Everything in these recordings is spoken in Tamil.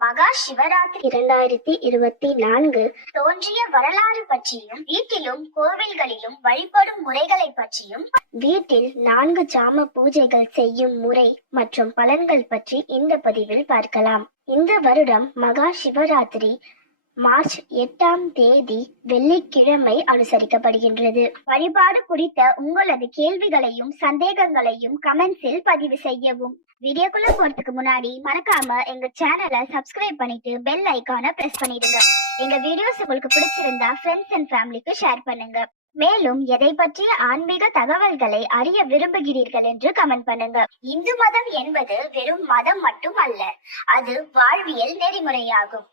மகா சிவராத்திரி 2024 தோன்றிய வரலாறு பற்றியும், வீட்டிலும் கோவில்களிலும் வழிபடும் முறைகளை பற்றியும், வீட்டில் 4 ஜாம பூஜைகள் செய்யும் முறை மற்றும் பலன்கள் பற்றி இந்த பதிவில் பார்க்கலாம். இந்த வருடம் மகா சிவராத்திரி மார்ச் 8ஆம் தேதி வெள்ளிக்கிழமை அனுசரிக்கப்படுகின்றது. வழிபாடு குறித்த உங்களது கேள்விகளையும் சந்தேகங்களையும் கமெண்ட்ஸில் பதிவு செய்யவும். வீடியோக்குள்ள போறதுக்கு முன்னாடி மறக்காம எங்க சேனலை சப்ஸ்கிரைப் பண்ணிட்டு பெல் ஐகானை பிரஸ் பண்ணிடுங்க. எங்க வீடியோஸ் உங்களுக்கு பிடிச்சிருந்தா ஃப்ரெண்ட்ஸ் அண்ட் ஃபேமிலிக்கு ஷேர் பண்ணுங்க. மேலும் எதை பற்றிய ஆன்மீக தகவல்களை அறிய விரும்புகிறீர்கள் என்று கமெண்ட் பண்ணுங்க. இந்து மதம் என்பது வெறும் மதம் மட்டும் அல்ல, அது வாழ்வியல் நெறிமுறையாகும்.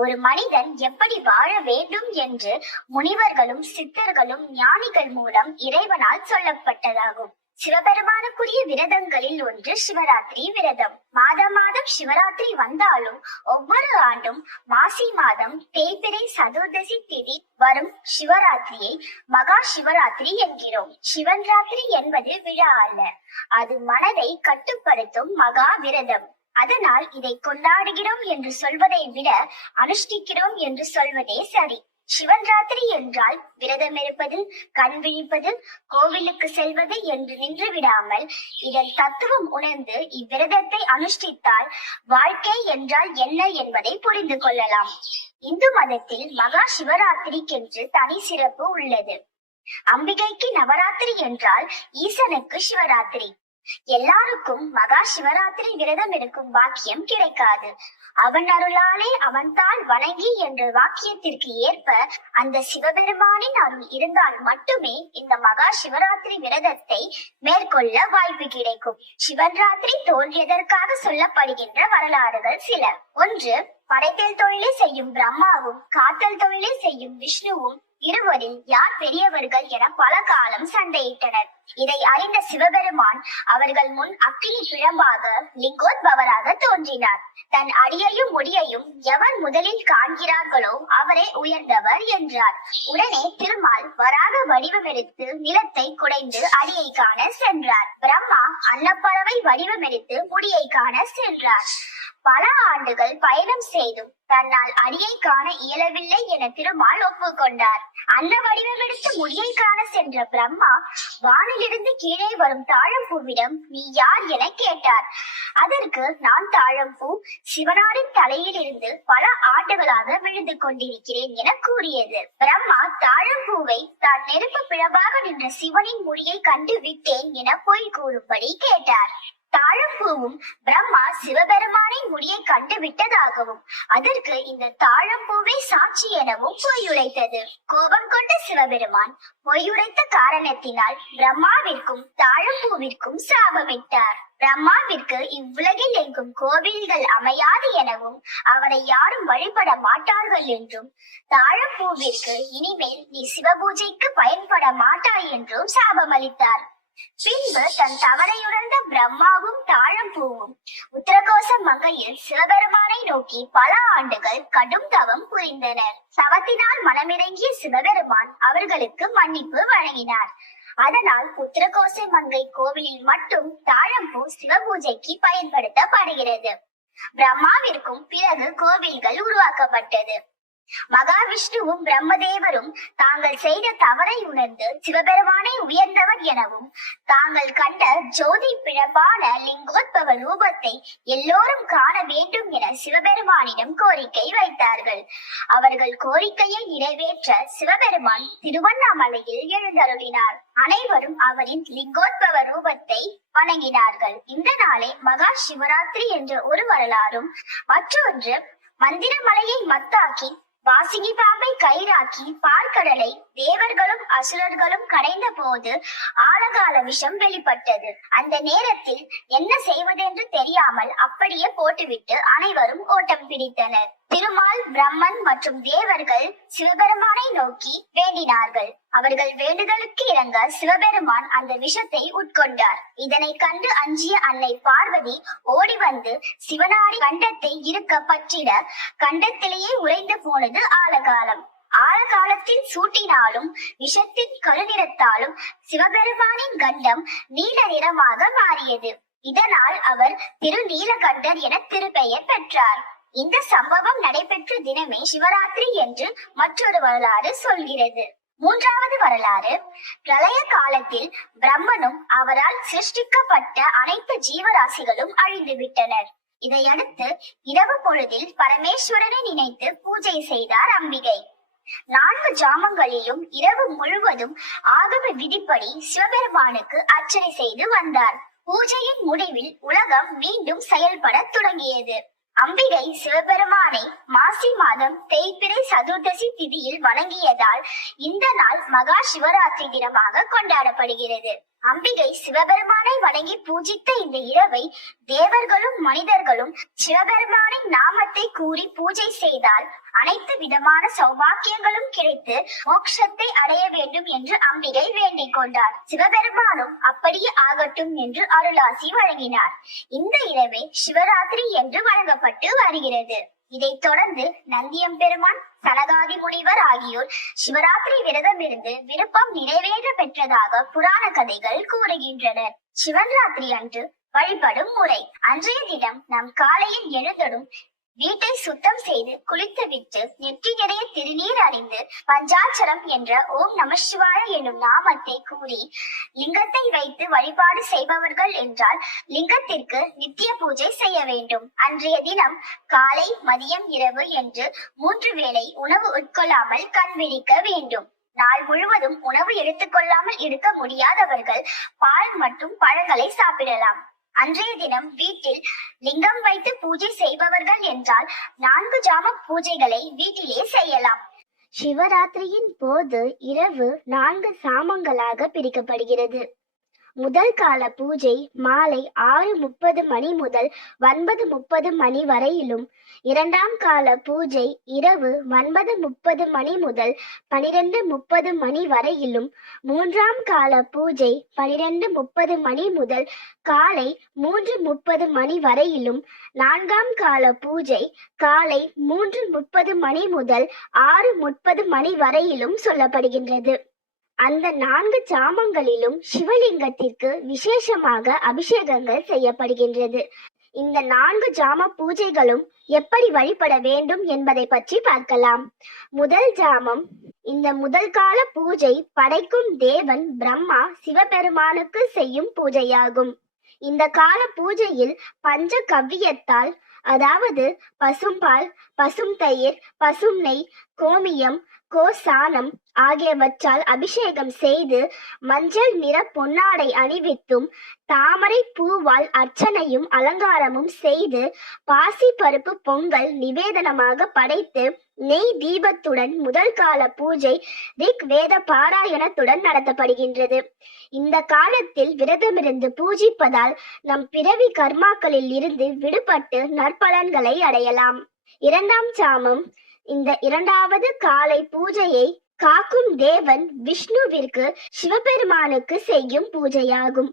ஒரு மனிதன் எப்படி வாழ வேண்டும் என்று முனிவர்களும் சித்தர்களும் ஞானிகள் மூலம் இறைவனால் சொல்லப்பட்டதாகும். சிவபெருமானுக்குரிய விரதங்களில் ஒன்று சிவராத்திரி விரதம். மாதம் சிவராத்திரி வந்தாலும் ஒவ்வொரு ஆண்டும் மாசி மாதம் தேய்பிறை சதுர்தசி திதி வரும் சிவராத்திரியை மகா சிவராத்திரி என்கிறோம். சிவன் ராத்திரி என்பது விழா அல்ல, அது மனதை கட்டுப்படுத்தும் மகா விரதம். அதனால் இதை கொண்டாடுகிறோம் என்று சொல்வதை விட அனுஷ்டிக்கிறோம் என்று சொல்வதே சரி. சிவன் ராத்திரி என்றால் விரதம் இருப்பது, கண் விழிப்பது, கோவிலுக்கு செல்வது என்று நின்று விடாமல் இதன் தத்துவம் உணர்ந்து இவ்விரதத்தை அனுஷ்டித்தால் வாழ்க்கை என்றால் என்ன என்பதை புரிந்து கொள்ளலாம். இந்து மதத்தில் மகா சிவராத்திரிக்கென்று தனி சிறப்பு உள்ளது. அம்பிகைக்கு நவராத்திரி என்றால் ஈசனுக்கு சிவராத்திரி. எல்லாருக்கும் மகா சிவராத்திரி விரதம் எடுக்கும் வாக்கியம் கிடைக்காது. அவன் அருளாலே அவன் தாள் வணங்கி என்ற வாக்கியத்திற்கு ஏற்ப அந்த சிவபெருமானின் அருள் இருந்தால் மட்டுமே இந்த மகா சிவராத்திரி விரதத்தை மேற்கொள்ள வாய்ப்பு கிடைக்கும். சிவன் ராத்திரி தோன்றியதற்காக சொல்லப்படுகின்ற வரலாறுகள் சில. ஒன்று, படைத்தல் தொழிலை செய்யும் பிரம்மாவும் காத்தல் தொழிலை செய்யும் விஷ்ணுவும் இருவரில் யார் பெரியவர்கள் என பல காலம் சண்டையிட்டனர். இதை அறிந்த சிவபெருமான் அவர்கள் முன் அக்கினி பிழம்பாக லிங்கோத்பவராக தோன்றினார். தன் அடியையும் முடியையும் எவர் முதலில் காண்கிறார்களோ அவரே உயர்ந்தவர் என்றார். உடனே திருமால் வராக வடிவமெடுத்து நிலத்தை குடைந்து அடியை காண சென்றார். பிரம்மா அன்னப்பறவை வடிவமெடுத்து முடியை காண சென்றார். பல ஆண்டுகள் பயணம் செய்தும் தன்னால் அடியை காண இயலவில்லை என திருமால் ஒப்புக்கொண்டார். அந்த வடிவமெடுத்து முடியை காண சென்ற பிரம்மா வானிலிருந்து கீழே வரும் தாழம்பூவிடம் நீ யார் என கேட்டார். அதற்கு நான் தாழம்பூ, சிவனாரின் தலையில் இருந்து பல ஆண்டுகளாக விழுந்து கொண்டிருக்கிறேன் என கூறியது. பிரம்மா தாழம்பூவை தான் நெருப்பு பிழம்பாக நின்ற சிவனின் முடியை கண்டு விட்டேன் என பொய் கூறும்படி கேட்டார். தாழம்பூவும் பிரம்மா சிவபெருமானின் முடியை கண்டு விட்டதாகவும் அதற்கு இந்த தாழம்பூவே சாட்சி எனவும் பொய்யுரைத்தது. கோபம் கொண்ட சிவபெருமான் பொய்யுரைத்த காரணத்தினால் பிரம்மாவிற்கும் தாழம்பூவிற்கும் சாபமிட்டார். பிரம்மாவிற்கு இவ்வுலகில் எங்கும் கோவில்கள் அமையாது எனவும் அவரை யாரும் வழிபட மாட்டார்கள் என்றும், தாழம்பூவிற்கு இனிமேல் நீ சிவபூஜைக்கு பயன்பட மாட்டாய் என்றும் சாபமளித்தார். பின்பு தன் தவறையுணர்ந்த பிரம்மாவும் தாழம்பூவும் உத்தரகோச மங்கையில் சிவபெருமானை நோக்கி பல ஆண்டுகள் கடும் தவம் புரிந்தனர். தவத்தினால் மனமிறங்கிய சிவபெருமான் அவர்களுக்கு மன்னிப்பு வழங்கினார். அதனால் உத்தரகோசை மங்கை கோவிலில் மட்டும் தாழம்பூ சிவபூஜைக்கு பயன்படுத்தப்படுகிறது. பிரம்மாவிற்கும் பிறகு கோவில்கள் உருவாக்கப்பட்டது. மகாவிஷ்ணுவும் பிரம்மதேவரும் தாங்கள் செய்த தவறை உணர்ந்து சிவபெருமானை உயர்ந்தவர் எனவும் தாங்கள் கண்ட ஜோதி பிழம்பான லிங்கோத்பவ ரூபத்தை எல்லோரும் காண வேண்டும் என சிவபெருமானிடம் கோரிக்கை வைத்தார்கள். அவர்கள் கோரிக்கையை நிறைவேற்ற சிவபெருமான் திருவண்ணாமலையில் எழுந்தருளினார். அனைவரும் அவரின் லிங்கோத்பவ ரூபத்தை வணங்கினார்கள். இந்த நாளை மகா சிவராத்திரி என்ற ஒரு வரலாறும், மற்றொன்று மந்திரமலையை மத்தாக்கி வாசுகி பாம்பை கயிறாக்கி பார்க்கடலை தேவர்களும் அசுரர்களும் கடைந்த போது ஆழகால விஷம் வெளிப்பட்டது. அந்த நேரத்தில் என்ன செய்வதென்று தெரியாமல் அப்படியே போட்டுவிட்டு அனைவரும் ஓட்டம் பிடித்தனர். திருமால், பிரம்மன் மற்றும் தேவர்கள் சிவபெருமானை நோக்கி வேண்டினார்கள். அவர்கள் வேண்டுதலுக்கு இறங்க சிவபெருமான் அந்த விஷத்தை உட்கொண்டார். இதனை கண்டு அஞ்சிய அன்னை பார்வதி ஓடி வந்து சிவனாரி கண்டத்தை இருக்க பற்றிட கண்டத்திலேயே உறைந்து போனது ஆழகாலம். ஆழகாலத்தில் சூட்டினாலும் விஷத்தின் கருநிறத்தாலும் சிவபெருமானின் கண்டம் நீல நிறமாக மாறியது. இதனால் அவர் திருநீலகண்டர் என திருப்பெயர் பெற்றார். இந்த சம்பவம் நடைபெற்ற தினமே சிவராத்திரி என்று மற்றொரு வரலாறு சொல்கிறது. மூன்றாவது வரலாறு, பிரளய காலத்தில் பிரம்மனும் அவரால் சிருஷ்டிக்கப்பட்ட அனைத்து ஜீவராசிகளும் அழிந்து விட்டனர். இதையடுத்து இரவு பொழுதில் பரமேஸ்வரனை நினைத்து பூஜை செய்தார் அம்பிகை. 4 ஜாமங்களிலும் இரவு முழுவதும் ஆகம விதிப்படி சிவபெருமானுக்கு அர்ச்சனை செய்து வந்தார். பூஜையின் முடிவில் உலகம் மீண்டும் செயல்பட தொடங்கியது. அம்பிகை சிவபெருமானை மாசி மாதம் தேய்பிறை சதுர்தசி திதியில் வணங்கியதால் இந்த நாள் மகா சிவராத்திரி தினமாக கொண்டாடப்படுகிறது. அம்பிகை சிவபெருமானை வணங்கி பூஜித்த இந்த இரவை தேவர்களும் மனிதர்களும் சிவபெருமானின் நாமத்தை கூறி பூஜை செய்தால் அனைத்து விதமான சௌபாக்கியங்களும் கிடைத்து மோட்சத்தை அடைய வேண்டும் என்று அம்பிகை வேண்டிக் கொண்டார். சிவபெருமானும் அப்படியே ஆகட்டும் என்று அருளாசி வழங்கினார். இந்த இரவே சிவராத்திரி என்று வழங்கப்பட்டு வருகிறது. இதைத் தொடர்ந்து நந்தியம்பெருமான், சனகாதி முனிவர் ஆகியோர் சிவராத்திரி விரதம் இருந்து விருப்பம் நிறைவேற பெற்றதாக புராண கதைகள் கூறுகின்றனர். சிவராத்திரி அன்று வழிபடும் முறை. அன்றைய தினம் நாம் காலையில் எழுந்ததும் வீட்டை சுத்தம் செய்து குளித்துவிட்டு நெற்றி நிறைய திருநீர் அணிந்து பஞ்சாட்சரம் என்ற ஓம் நம சிவாய எனும் நாமத்தை கூறி லிங்கத்தை வைத்து வழிபாடு செய்பவர்கள் என்றால் லிங்கத்திற்கு நித்திய பூஜை செய்ய வேண்டும். அன்றைய தினம் காலை, மதியம், இரவு என்று 3 வேளை உணவு உட்கொள்ளாமல் கண் விழிக்க வேண்டும். நாள் முழுவதும் உணவு எடுத்துக்கொள்ளாமல் இருக்க முடியாதவர்கள் பால் மற்றும் பழங்களை சாப்பிடலாம். அன்றைய தினம் வீட்டில் லிங்கம் வைத்து பூஜை செய்பவர்கள் என்றால் 4 ஜாம பூஜைகளை வீட்டிலே செய்யலாம். சிவராத்திரியின் போது இரவு 4 சாமங்களாக பிரிக்கப்படுகிறது. முதல் கால பூஜை மாலை 6:30 மணி முதல் 9:30 மணி வரையிலும், இரண்டாம் கால பூஜை இரவு 9:30 மணி முதல் 12:30 மணி வரையிலும், மூன்றாம் கால பூஜை 12:30 மணி முதல் காலை 3:30 மணி வரையிலும், நான்காம் கால பூஜை காலை 3:30 மணி முதல் 6:30 மணி வரையிலும் சொல்லப்படுகின்றது. அந்த 4 ஜாமங்களிலும் சிவலிங்கத்திற்கு விசேஷமாக அபிஷேகங்கள் செய்யப்படுகின்றது. இந்த 4 ஜாம பூஜைகளும் எப்படி வழிபட வேண்டும் என்பதை பற்றி பார்க்கலாம். முதல் ஜாமம். இந்த முதல் கால பூஜை படைக்கும் தேவன் பிரம்மா சிவபெருமானுக்கு செய்யும் பூஜையாகும். இந்த கால பூஜையில் பஞ்ச கவ்வியத்தால், அதாவது பசும்பால், பசும் தயிர், பசும் நெய், கோமியம், கோசானம் ஆகியவற்றால் அபிஷேகம் செய்து மஞ்சள் நிற பொன்னாடை அணிவித்தும், தாமரை பூவால் அர்ச்சனையும் அலங்காரமும் செய்து, பாசி பருப்பு பொங்கல் நிவேதனமாக படைத்து, நெய் தீபத்துடன் முதல் கால பூஜை ரிக் வேத பாராயணத்துடன் நடத்தப்படுகின்றது. இந்த காலத்தில் விரதமிருந்து பூஜிப்பதால் நம் பிறவி கர்மாக்களில் இருந்து விடுபட்டு நற்பலன்களை அடையலாம். இரண்டாம் சாமம். இந்த இரண்டாவது காலை பூஜையை காக்கும் தேவன் விஷ்ணுவிற்கு சிவபெருமானுக்கு செய்யும் பூஜையாகும்.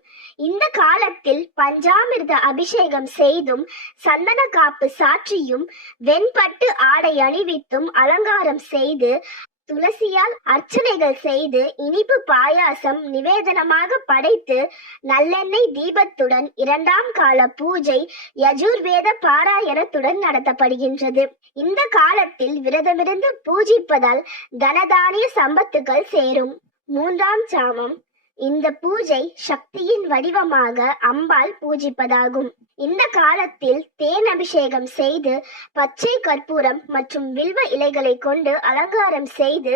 இந்த காலத்தில் பஞ்சாமிர்த அபிஷேகம் செய்தும், சந்தன காப்பு சாற்றியும், வெண்பட்டு ஆடை அணிவித்தும் அலங்காரம் செய்து, துளசியால் அர்ச்சனைகள் செய்து, இனிப்பு பாயாசம் நிவேதனமாக படைத்து, நல்லெண்ணெய் தீபத்துடன் இரண்டாம் கால பூஜை யஜுர்வேத பாராயணத்துடன் நடத்தப்படுகின்றது. இந்த காலத்தில் விரதமிருந்து பூஜிப்பதால் தனதானிய சம்பத்துகள் சேரும். மூன்றாம் சாமம். இந்த பூஜை சக்தியின் வடிவமாக அம்பாள் பூஜிப்பதாகும். இந்த காலத்தில் தேன் அபிஷேகம் செய்து, பச்சை கற்பூரம் மற்றும் வில்வ இலைகளை கொண்டு அலங்காரம் செய்து,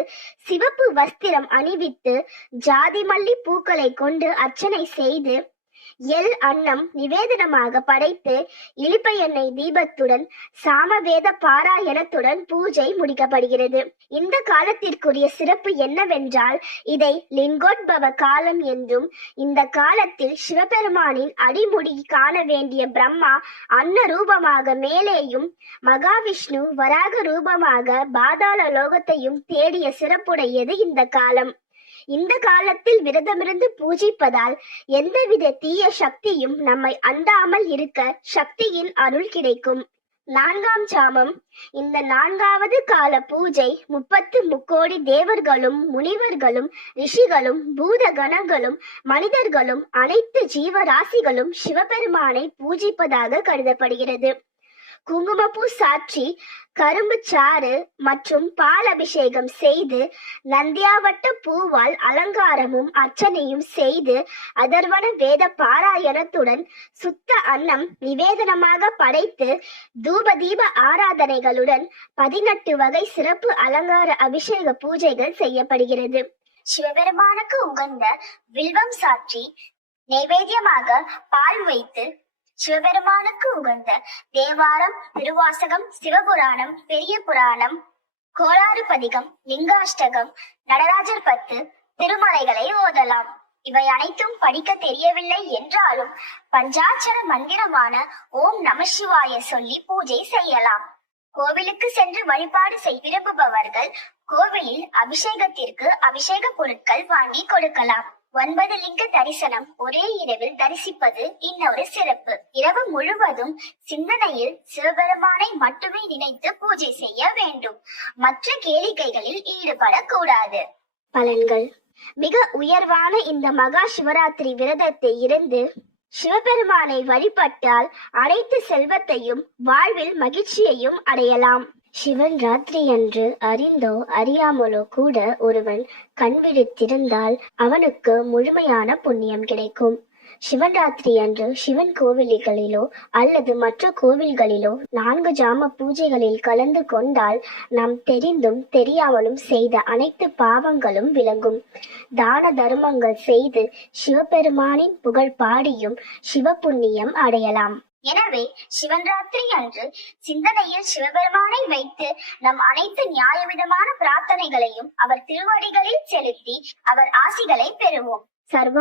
சிவப்பு வஸ்திரம் அணிவித்து, ஜாதி மல்லி பூக்களை கொண்டு அர்ச்சனை செய்து, எள் அன்னம் நிவேதனமாக படைத்து, இலுப்பை எண்ணெய் தீபத்துடன் சாமவேத பாராயணத்துடன் பூஜை முடிக்கப்படுகிறது. இந்த காலத்திற்குரிய சிறப்பு என்னவென்றால், இதை லிங்கோத்பவ காலம் என்றும், இந்த காலத்தில் சிவபெருமானின் அடிமுடி காண வேண்டிய பிரம்மா அன்ன ரூபமாக மேலேயும், மகாவிஷ்ணு வராக ரூபமாக பாதாள லோகத்தையும் தேடிய சிறப்புடையது இந்த காலம். இந்த காலத்தில் விரதமிருந்து பூஜிப்பதால் எந்தவித தீய சக்தியும் நம்மை அண்டாமல் இருக்க சக்தியின் அருள் கிடைக்கும். நான்காம் சாமம். இந்த 4வது கால பூஜை 30 முக்கோடி தேவர்களும் முனிவர்களும் ரிஷிகளும் பூத கணங்களும் மனிதர்களும் அனைத்து ஜீவராசிகளும் சிவபெருமானை பூஜிப்பதாக கருதப்படுகிறது. குங்குமப்பூ சாற்றி கரும்பு சாறு மற்றும் பால் அபிஷேகம் செய்து நந்தியாவட்ட பூவால் அலங்காரமும் அர்ச்சனையும் செய்து அதர்வன வேத பாராயணத்துடன் சுத்த அன்னம் நிவேதனமாக படைத்து தூபதீப ஆராதனைகளுடன் 18 வகை சிறப்பு அலங்கார அபிஷேக பூஜைகள் செய்யப்படுகிறது. சிவபெருமானுக்கு உகந்த வில்வம் சாற்றி நைவேத்தியமாக பால் வைத்து சிவபெருமானுக்கு உகந்த தேவாரம், திருவாசகம், சிவபுராணம், பெரிய புராணம், கோளாறு பதிகம், லிங்காஷ்டகம், நடராஜர் 10 திருமலைகளை ஓதலாம். இவை அனைத்தும் படிக்க தெரியவில்லை என்றாலும் பஞ்சாட்சர மந்திரமான ஓம் நம சிவாய சொல்லி பூஜை செய்யலாம். கோவிலுக்கு சென்று வழிபாடு விரும்புபவர்கள் கோவிலில் அபிஷேகத்திற்கு அபிஷேக பொருட்கள் வாங்கி கொடுக்கலாம். 9 லிங்க தரிசனம் ஒரே இரவில் தரிசிப்பது இன்னொரு சிறப்பு. இரவு முழுவதும் சிந்தனையில் சிவபெருமானை மட்டுமே நினைத்து பூஜை செய்ய வேண்டும். மற்ற கேளிக்கைகளில் ஈடுபடக்கூடாது. பலன்கள்: மிக உயர்வான இந்த மகா சிவராத்திரி விரதத்தை இருந்து சிவபெருமானை வழிபட்டால் அனைத்து செல்வத்தையும் வாழ்வில் மகிழ்ச்சியையும் அடையலாம். சிவன் ராத்திரி அன்று அறிந்தோ அறியாமலோ கூட ஒருவன் கண் விழித்திருந்தால் அவனுக்கு முழுமையான புண்ணியம் கிடைக்கும். சிவன் ராத்திரி அன்று சிவன் கோவில்களிலோ அல்லது மற்ற கோவில்களிலோ 4 ஜாம பூஜைகளில் கலந்து கொண்டால் நாம் தெரிந்தும் தெரியாமலும் செய்த அனைத்து பாவங்களும் விலகும். தான தர்மங்கள் செய்து சிவபெருமானின் புகழ் பாடியும் சிவ புண்ணியம் அடையலாம். எனவே சிவன் ராத்திரி அன்று சிந்தனையில் சிவபெருமானை வைத்து நம் அனைத்து நியாயவிதமான பிரார்த்தனைகளையும் அவர் திருவடிகளில் செலுத்தி அவர் ஆசிகளை பெறுவோம். சர்வ